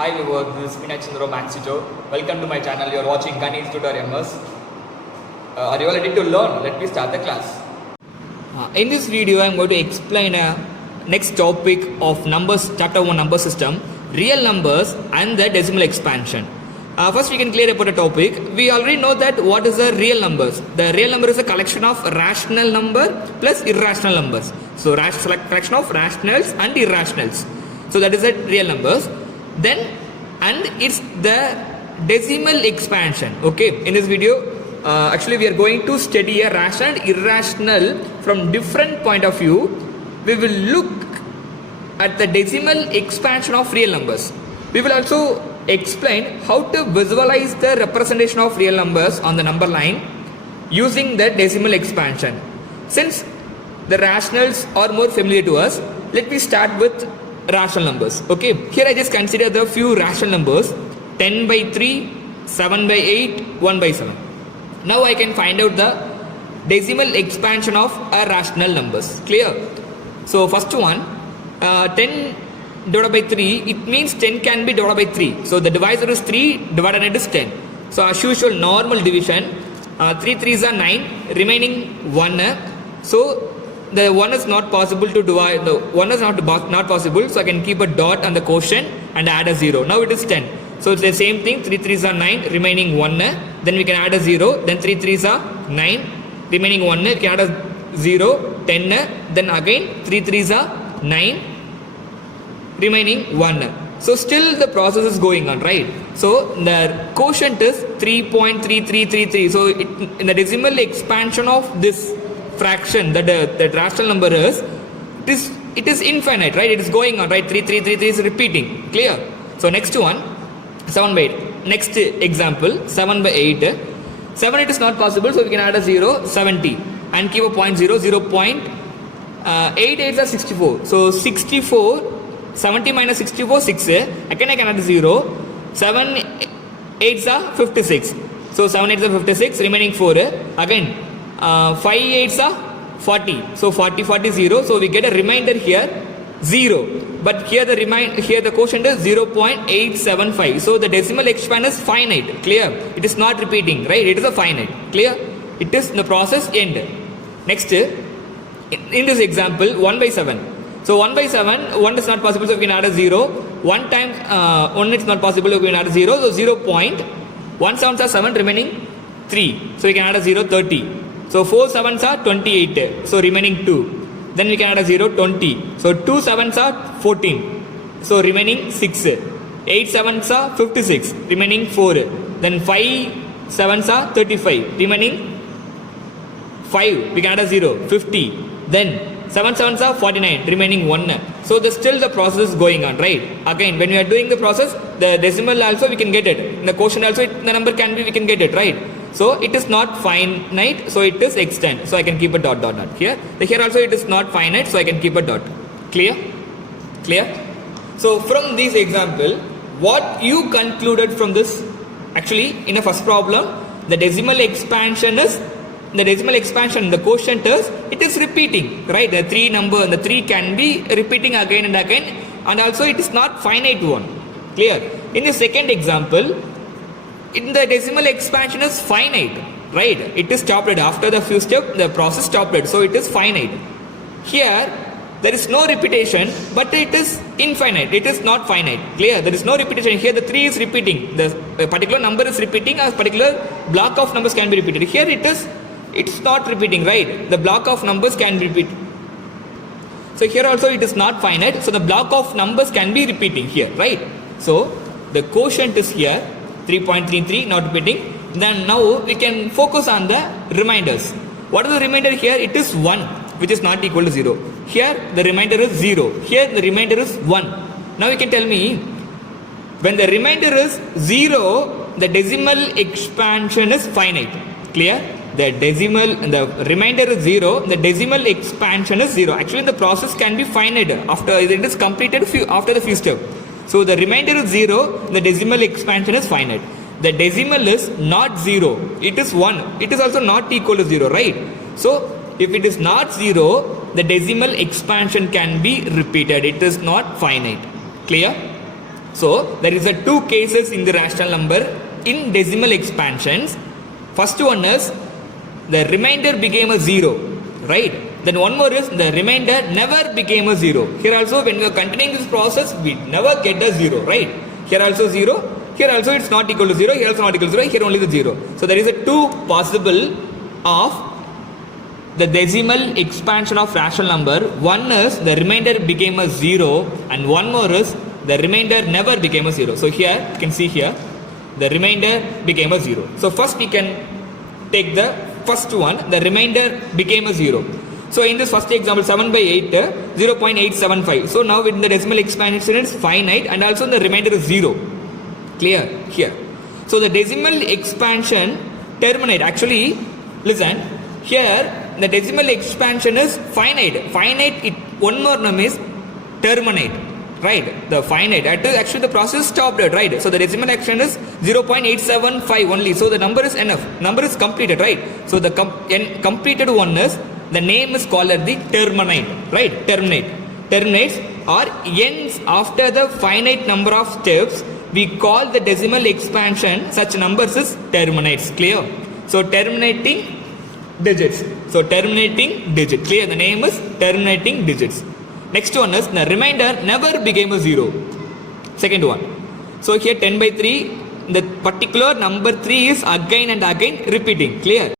Hi viewers, this is Pinay Chandra Maxito. Welcome to my channel. You are watching Ganesh Tutorials. Are you all ready to learn? Let me start the class. In this video, I am going to explain next topic of numbers, chapter 1 number system, real numbers and the decimal expansion. First we can clear about the topic. We already know that what is the real numbers. The real number is a collection of rational number plus irrational numbers. So collection of rationals and irrationals. So that is the real numbers. Then and it's the decimal expansion. Okay, in this video actually we are going to study a rational and irrational from different point of view. We will look at the decimal expansion of real numbers. We will also explain how to visualize the representation of real numbers on the number line using the decimal expansion. Since the rationals are more familiar to us, let me start with rational numbers. Okay, here I just consider the few rational numbers: 10 by 3, 7 by 8, 1 by 7. Now I can find out the decimal expansion of a rational numbers. Clear? So first one, 10 divided by 3, it means 10 can be divided by 3. So the divisor is 3, divided it is 10. So as usual, normal division, 3 3s are 9, remaining 1. So the 1 is not possible to divide, the 1 is not possible, so I can keep a dot on the quotient and add a 0. Now it is 10. So it's the same thing, 3 3s are 9, remaining 1. Then we can add a 0, then 3 3s are 9, remaining 1, we can add a 0, 10, then again 3 3s are 9, remaining 1. So still the process is going on, right? So the quotient is 3.3333. So in the decimal expansion of this fraction that the rational number is, it is infinite, right? It is going on, right? 3333 is repeating. Clear? So next one, 7 by 8. Next example, 7 by 8. 7 it is not possible, so we can add a 0, 70 and keep a point 0, 0.8 8s are 64. So 64, 70 minus 64, 6. Again I can add a 0. 7 8s are 56. So 7 8s are 56, remaining 4. Again 5 8s are 40. So 40 40 0. So we get a remainder here 0. But here the quotient is 0.875. So the decimal expansion is finite. Clear? It is not repeating, right? It is a finite. Clear? It is the process end. Next, in this example, 1 by 7. So 1 by 7, 1 is not possible, so we can add a 0. 1 times 1 is not possible, so we can add a 0. So 0.1 7s are 7, remaining 3. So we can add a 0, 30. So 4 7s are 28. So remaining 2. Then we can add a 0, 20. So 2 7s are 14. So remaining 6. 8 7s are 56. Remaining 4. Then 5 7s are 35. Remaining 5. We can add a 0, 50. Then 7 7s are 49. Remaining 1. So still the process is going on, right? Again, when we are doing the process, the decimal also we can get it. In the quotient also the number can be, we can get it, right? So it is not finite, so it is extent. So I can keep a dot dot dot here. Here also it is not finite, so I can keep a dot. Clear? Clear? So from this example, what you concluded from this? Actually, in a first problem, the decimal expansion, the quotient is, it is repeating, right? The 3 can be repeating again and again, and also it is not finite one. Clear? In the second example, in the decimal expansion is finite, right? It is stopped after the few steps, the process stopped, so it is finite. Here there is no repetition, but it is infinite, it is not finite. Clear? There is no repetition. Here the 3 is repeating, the particular number is repeating, a particular block of numbers can be repeated. Here it's not repeating, right? The block of numbers can repeat. So here also it is not finite, so the block of numbers can be repeating here, right? So the quotient is here 3.33, not repeating. Then now we can focus on the reminders. What is the remainder here? It is 1, which is not equal to 0. Here the remainder is 0. Here the remainder is 1. Now you can tell me, when the remainder is 0, the decimal expansion is finite. Clear? The remainder is 0, the decimal expansion is 0. Actually the process can be finite after it is completed after the few steps. So the remainder is 0, the decimal expansion is finite. The decimal is not 0, it is 1. It is also not equal to 0, right? So if it is not 0, the decimal expansion can be repeated. It is not finite. Clear? So there is a two cases in the rational number in decimal expansions. First one is the remainder became a 0, right? Then one more is the remainder never became a 0. Here also when we are continuing this process, we never get a 0, right? Here also 0. Here also it's not equal to 0. Here also not equal to 0. Here only the 0. So there is a two possible of the decimal expansion of rational number. One is the remainder became a 0 and one more is the remainder never became a 0. So here you can see here the remainder became a 0. So first we can take the first one, the remainder became a 0. So in this first example 7 by 8 0.875. So now in the decimal expansion it's finite and also the remainder is 0. Clear here. So the decimal expansion terminate, actually listen here, the decimal expansion is finite. Finite, it one more name is terminate, right? The finite, actually the process stopped, right? So the decimal expansion is 0.875 only. So the number is enough. Number is completed, right? So the completed one is, the name is called as the terminate, right? Terminates or ends after the finite number of steps. We call the decimal expansion such numbers as terminates. Clear? So terminating digits. So terminating digit. Clear? The name is terminating digits. Next one is the remainder never became a 0. Second one. So here 10 by 3, the particular number 3 is again and again repeating. Clear?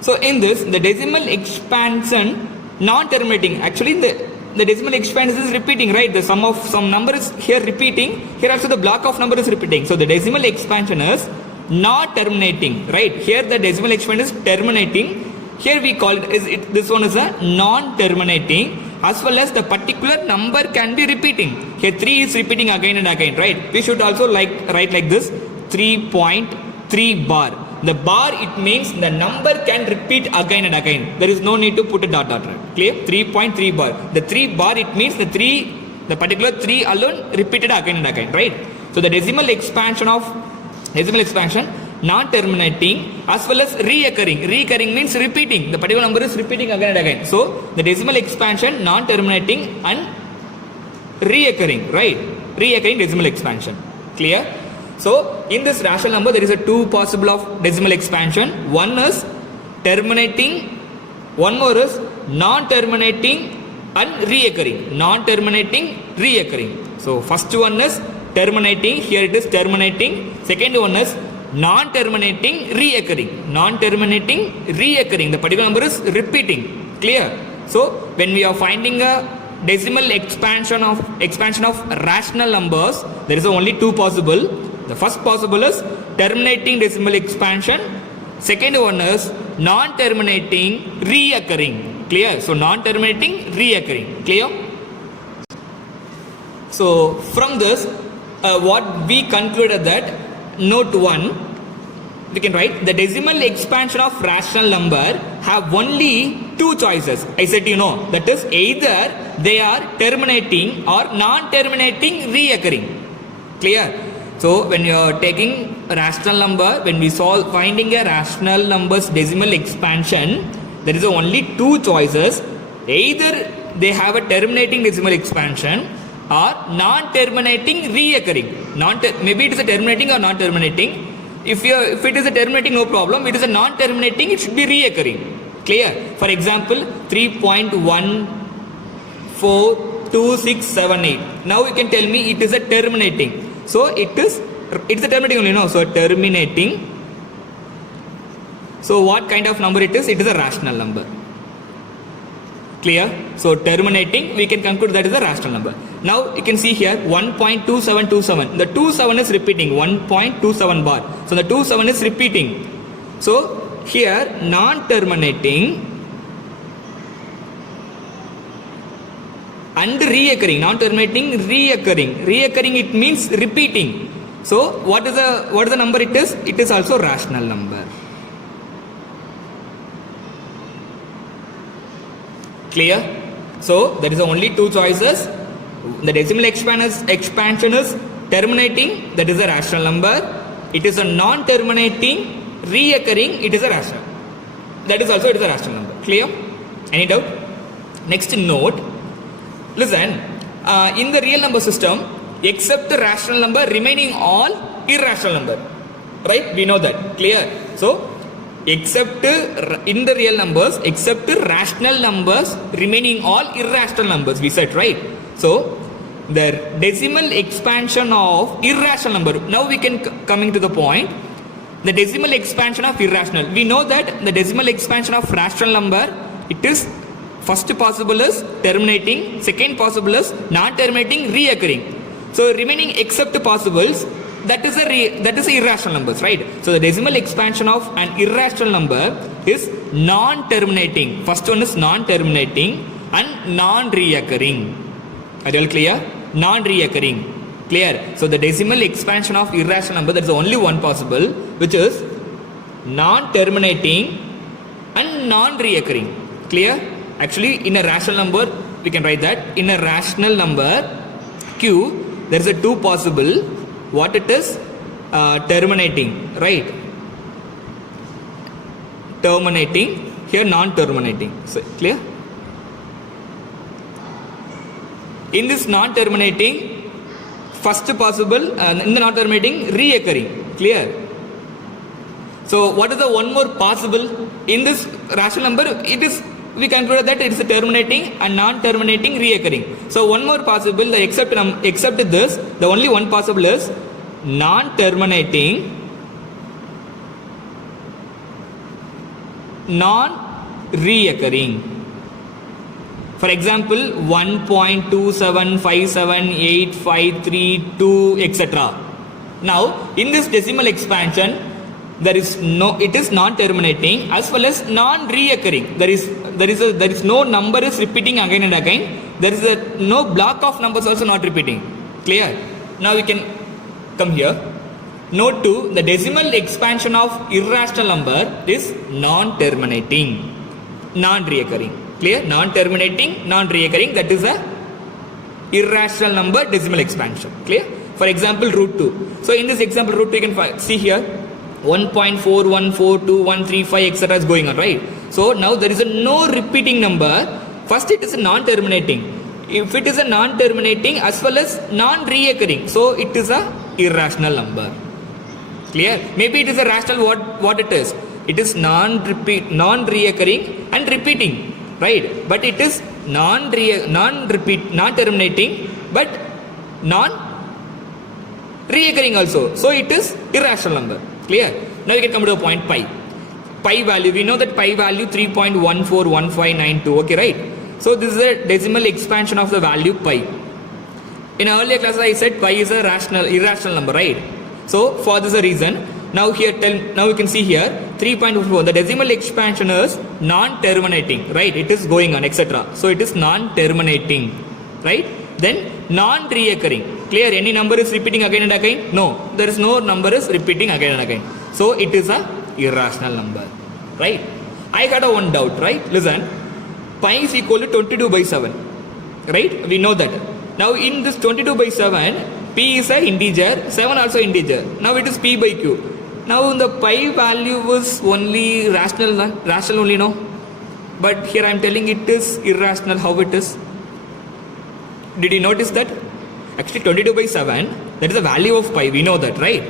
So in this, the decimal expansion non-terminating, actually the decimal expansion is repeating, right? The sum of some number is here repeating, here also the block of number is repeating. So the decimal expansion is not terminating, right? Here the decimal expansion is terminating. Here we call it, this one is a non-terminating, as well as the particular number can be repeating. Here 3 is repeating again and again, right? We should also write like this 3.3 bar. The bar, it means the number can repeat again and again. There is no need to put a dot. Clear? 3.3 bar. The 3 bar, it means the particular 3 alone repeated again and again, right? So the decimal expansion non-terminating as well as reoccurring. Reoccurring means repeating. The particular number is repeating again and again. So the decimal expansion non-terminating and reoccurring, right? Reoccurring decimal expansion. Clear? So in this rational number there is a two possible of decimal expansion. One is terminating, one more is non-terminating and reoccurring. Non-terminating, reoccurring. So first one is terminating, here it is terminating. Second one is non-terminating, reoccurring. Non-terminating, reoccurring. The particular number is repeating. Clear? So when we are finding a decimal expansion of rational numbers, there is only two possible. The first possible is terminating decimal expansion. Second one is non-terminating, reoccurring. Clear? So non-terminating, reoccurring. Clear? So from this, what we concluded that note 1, we can write the decimal expansion of rational number have only two choices. I said that is either they are terminating or non-terminating, reoccurring. Clear? So when you are taking a rational number, when we finding a rational number's decimal expansion, there is only two choices. Either they have a terminating decimal expansion or non-terminating, reoccurring. Maybe it is a terminating or non-terminating. If it is a terminating, no problem. It is a non-terminating, it should be reoccurring. Clear? For example, 3.142678. Now you can tell me it is a terminating. So it's a terminating only, no? So terminating. So what kind of number it is? It is a rational number. Clear? So terminating, we can conclude that is a rational number. Now you can see here 1.2727. The 27 is repeating, 1.27 bar. So the 27 is repeating. So here non-terminating and reoccurring. Non-terminating, reoccurring. Reoccurring, it means repeating. So what is the number it is? It is also rational number. Clear? So there is only two choices. The decimal expansion is terminating, that is a rational number. It is a non-terminating, reoccurring, it is a rational. That is also it is a rational number. Clear? Any doubt? Next note. Listen, in the real number system, except the rational number, remaining all irrational number. Right? We know that. Clear? So, except in the real numbers, except rational numbers, remaining all irrational numbers, we said, right? So, the decimal expansion of irrational number. Now we can coming to the point. The decimal expansion of irrational. We know that the decimal expansion of rational number, it is first possible is terminating, second possible is non-terminating, reoccurring. So remaining except possibles, that is irrational numbers, right? So the decimal expansion of an irrational number is non-terminating. First one is non-terminating and non-reoccurring. Are you all clear? Non-reoccurring. Clear? So the decimal expansion of irrational number, there is only one possible, which is non-terminating and non-reoccurring. Clear? Actually, in a rational number, we can write that. In a rational number, Q, there is a two possible. What it is? Terminating, right? Terminating, here non-terminating. So, clear? In this non-terminating, first possible, in the non-terminating, reoccurring. Clear? So, what is the one more possible? In this rational number, it is, we consider that it is a terminating and non-terminating, reoccurring. So, one more possible, the except this, the only one possible is non-terminating, non-reoccurring. For example, 1.2757853, etc. Now, in this decimal expansion, there is no, it is non-terminating as well as non-reoccurring. There is no number is repeating again and again. There is no block of numbers also not repeating. Clear? Now we can come here. Note 2, the decimal expansion of irrational number is non-terminating, non-reoccurring. Clear? Non-terminating, non-reoccurring, that is a irrational number decimal expansion. Clear? For example, root 2. So in this example, root 2 you can see here 1.414213 etc. is going on, right? So now there is a no repeating number. First it is a non-terminating. If it is a non-terminating as well as non-reoccurring, so it is a irrational number. Clear? Maybe it is a rational, what it is? It is non-reoccurring and repeating, right? But it is non-terminating but non-reoccurring also. So it is irrational number. Clear? Now we can come to a point pi. Pi value, we know that pi value 3.141592. Okay, right? So this is a decimal expansion of the value pi. In earlier class I said pi is a irrational number, right? So for this reason, now here now you can see here 3.4. The decimal expansion is non-terminating, right? It is going on, etc. So it is non-terminating, right? Then non-reoccurring. Clear? Any number is repeating again and again? No, there is no number is repeating again and again. So it is a irrational number, right? I got a one doubt, right? Listen, pi is equal to 22/7, right? We know that. Now in this 22/7, p is a integer, 7 also integer. Now it is p by q. Now the pi value was only rational only, no? But here I am telling it is irrational. How it is? Did you notice that? Actually 22/7, that is the value of pi. We know that, right?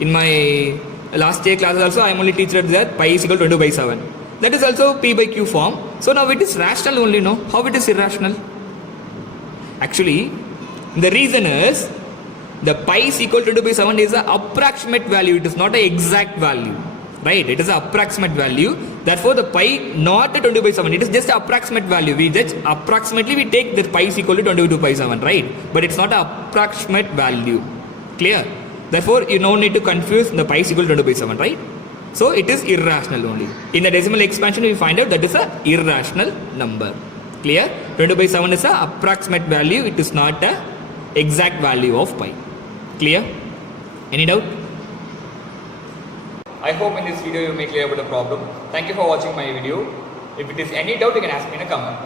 In my last year class also I am only teaching that pi is equal to 22/7. That is also p by q form. So now it is rational only, no? How it is irrational? Actually, the reason is the pi is equal to 22/7 is an approximate value. It is not an exact value, right? It is an approximate value. Therefore, the pi not a 22/7. It is just an approximate value. We just approximately we take that pi is equal to 22/7, right? But it's not an approximate value. Clear? Therefore, you no need to confuse the pi is equal to 22/7, right? So it is irrational only. In the decimal expansion, we find out that is a irrational number. Clear? 22/7 is a approximate value. It is not a exact value of pi. Clear? Any doubt? I hope in this video you may clear about the problem. Thank you for watching my video. If it is any doubt, you can ask me in a comment.